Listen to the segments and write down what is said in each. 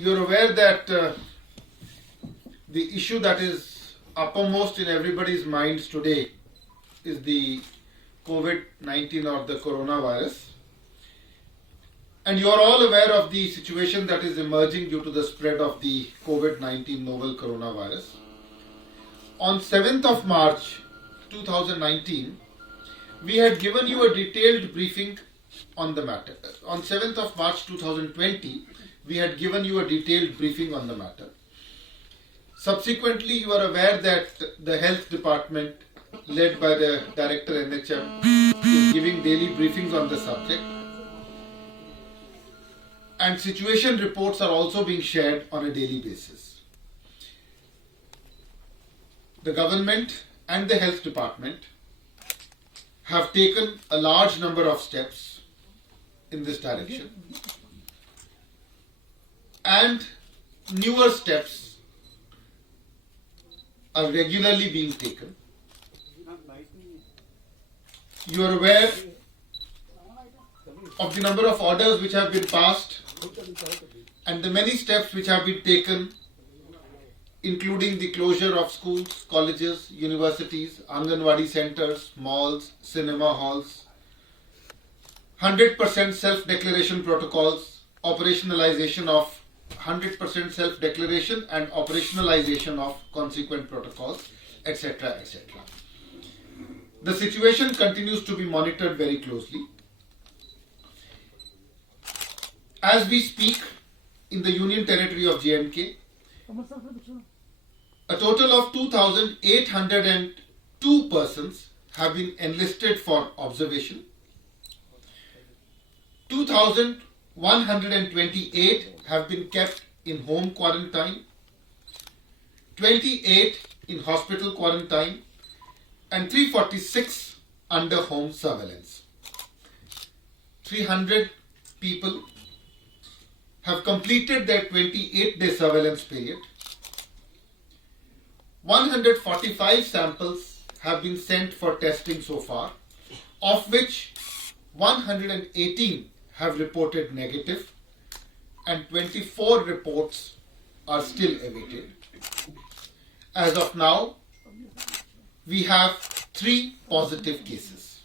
you're aware that the issue that is uppermost in everybody's minds today is the COVID-19 or the coronavirus. And you're all aware of the situation that is emerging due to the spread of the COVID-19 novel coronavirus. On 7th of March 2019, we had given you a detailed briefing on the matter. On 7th of March 2020, we had given you a detailed briefing on the matter. Subsequently, you are aware that the health department, led by the director NHM, is giving daily briefings on the subject. And situation reports are also being shared on a daily basis. The government and the health department have taken a large number of steps in this direction, and newer steps are regularly being taken. You are aware of the number of orders which have been passed and the many steps which have been taken, including the closure of schools, colleges, universities, Anganwadi centers, malls, cinema halls, 100% self-declaration protocols, operationalization of 100% self-declaration and operationalization of consequent protocols, etc., etc. The situation continues to be monitored very closely. As we speak, in the Union Territory of J&K, a total of 2,802 persons have been enlisted for observation. 2,128 have been kept in home quarantine, 28 in hospital quarantine, and 346 under home surveillance. 300 people have completed their 28-day surveillance period. 145 samples have been sent for testing so far, of which 118 have reported negative and 24 reports are still awaited. As of now, we have 3 positive cases.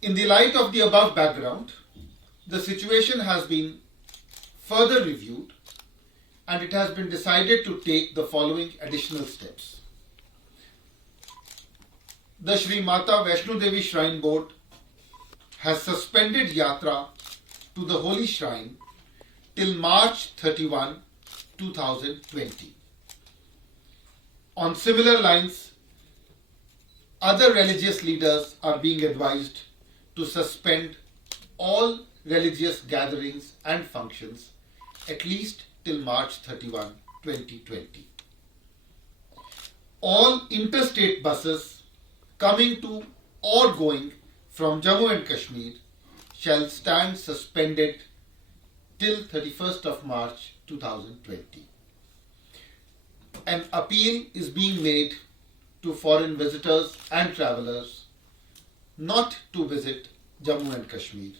In the light of the above background, the situation has been further reviewed and it has been decided to take the following additional steps. The Shri Mata Vaishno Devi Shrine Board has suspended Yatra to the Holy Shrine till March 31, 2020. On similar lines, other religious leaders are being advised to suspend all religious gatherings and functions at least till March 31, 2020. All interstate buses coming to or going from Jammu and Kashmir shall stand suspended till 31st of March 2020. An appeal is being made to foreign visitors and travellers not to visit Jammu and Kashmir.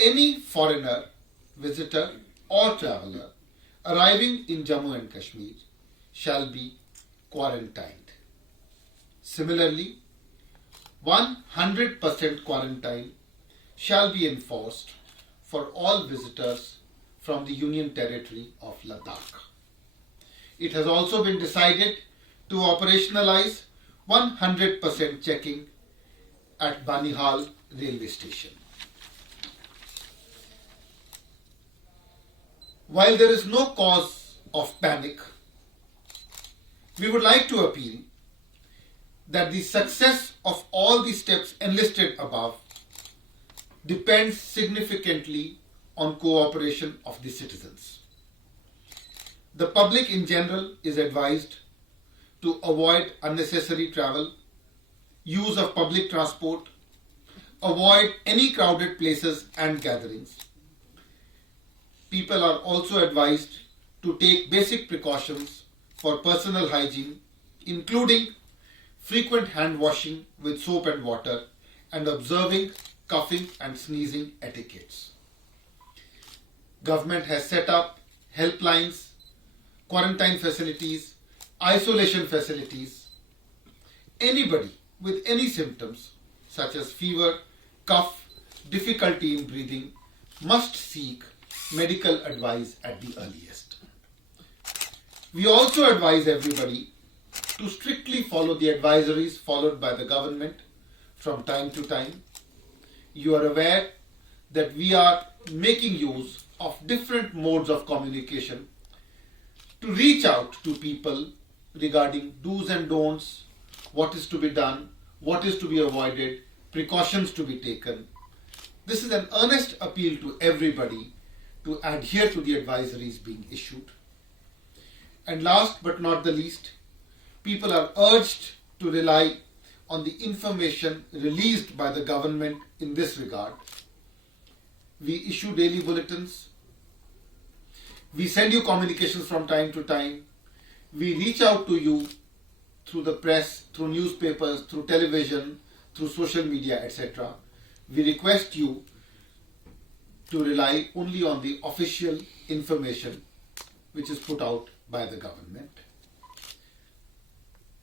Any foreigner, visitor or traveller arriving in Jammu and Kashmir shall be quarantined. Similarly, 100% quarantine shall be enforced for all visitors from the Union Territory of Ladakh. It has also been decided to operationalize 100% checking at Banihal railway station. While there is no cause of panic, we would like to appeal that the success of all the steps enlisted above depends significantly on cooperation of the citizens. The public in general is advised to avoid unnecessary travel, use of public transport, avoid any crowded places and gatherings. People are also advised to take basic precautions for personal hygiene, including frequent hand washing with soap and water and observing coughing and sneezing etiquettes. Government has set up helplines, quarantine facilities, isolation facilities. Anybody with any symptoms such as fever, cough, difficulty in breathing must seek medical advice at the earliest. We also advise everybody to strictly follow the advisories followed by the government from time to time. You are aware that we are making use of different modes of communication to reach out to people regarding do's and don'ts, what is to be done, what is to be avoided, precautions to be taken. This is an earnest appeal to everybody to adhere to the advisories being issued. And last but not the least, people are urged to rely on the information released by the government in this regard. We issue daily bulletins. We send you communications from time to time. We reach out to you through the press, through newspapers, through television, through social media, etc. We request you to rely only on the official information which is put out by the government.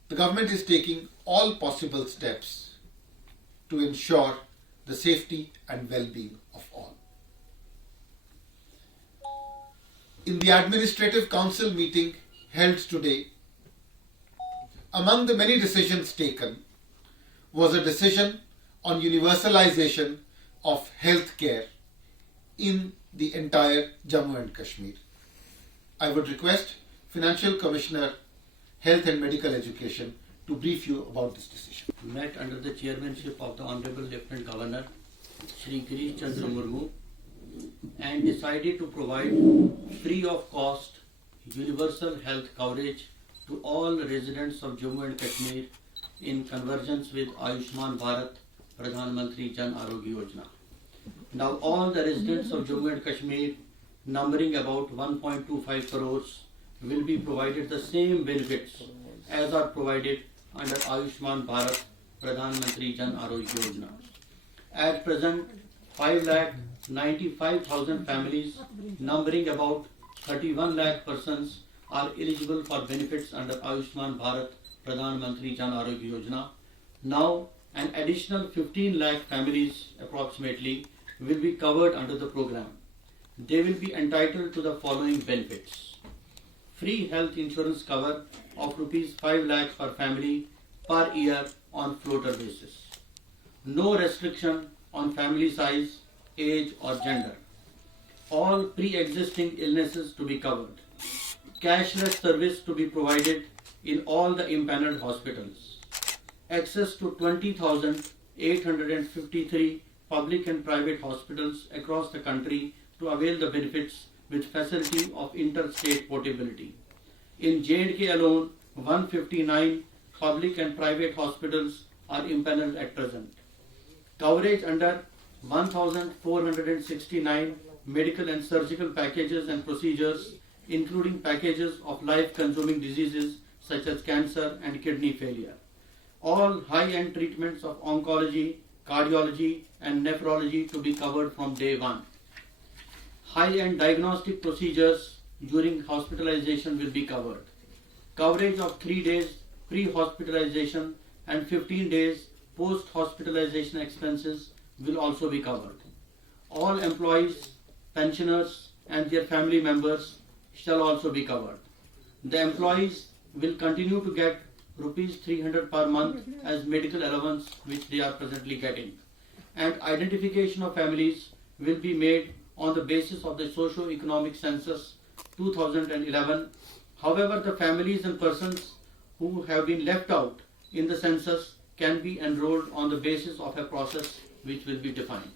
The government is taking all possible steps to ensure the safety and well-being of all. In the Administrative Council meeting held today, among the many decisions taken was a decision on universalization of health care in the entire Jammu and Kashmir. I would request Financial Commissioner, Health and Medical Education to brief you about this decision. Met under the chairmanship of the Honorable Lieutenant Governor, Shri Girish Chandra Murmu, and decided to provide free of cost universal health coverage to all residents of Jammu and Kashmir in convergence with Ayushman Bharat Pradhan Mantri Jan Arogya Yojana. Now all the residents of Jammu and Kashmir, numbering about 1.25 crores, will be provided the same benefits as are provided under Ayushman Bharat Pradhan Mantri Jan Arogya Yojana. At present, 5,95,000 families, numbering about 31 lakh persons, are eligible for benefits under Ayushman Bharat Pradhan Mantri Jan Arogya Yojana. Now, an additional 15 lakh families approximately will be covered under the program. They will be entitled to the following benefits: free health insurance cover of rupees 5 lakh per family per year on floater basis. No restriction on family size, age or gender. All pre-existing illnesses to be covered. Cashless service to be provided in all the impaneled hospitals. Access to 20,853 public and private hospitals across the country to avail the benefits with facility of interstate portability. In J&K alone, 159 public and private hospitals are impaneled at present. Coverage under 1,469 medical and surgical packages and procedures, including packages of life-consuming diseases such as cancer and kidney failure. All high-end treatments of oncology, cardiology and nephrology to be covered from day one. High-end diagnostic procedures during hospitalization will be covered. Coverage of 3 days pre-hospitalization and 15 days post-hospitalization expenses will also be covered. All employees, pensioners and their family members shall also be covered. The employees will continue to get rupees 300 per month as medical allowance which they are presently getting. And identification of families will be made on the basis of the socio-economic census 2011. However, the families and persons who have been left out in the census can be enrolled on the basis of a process which will be defined.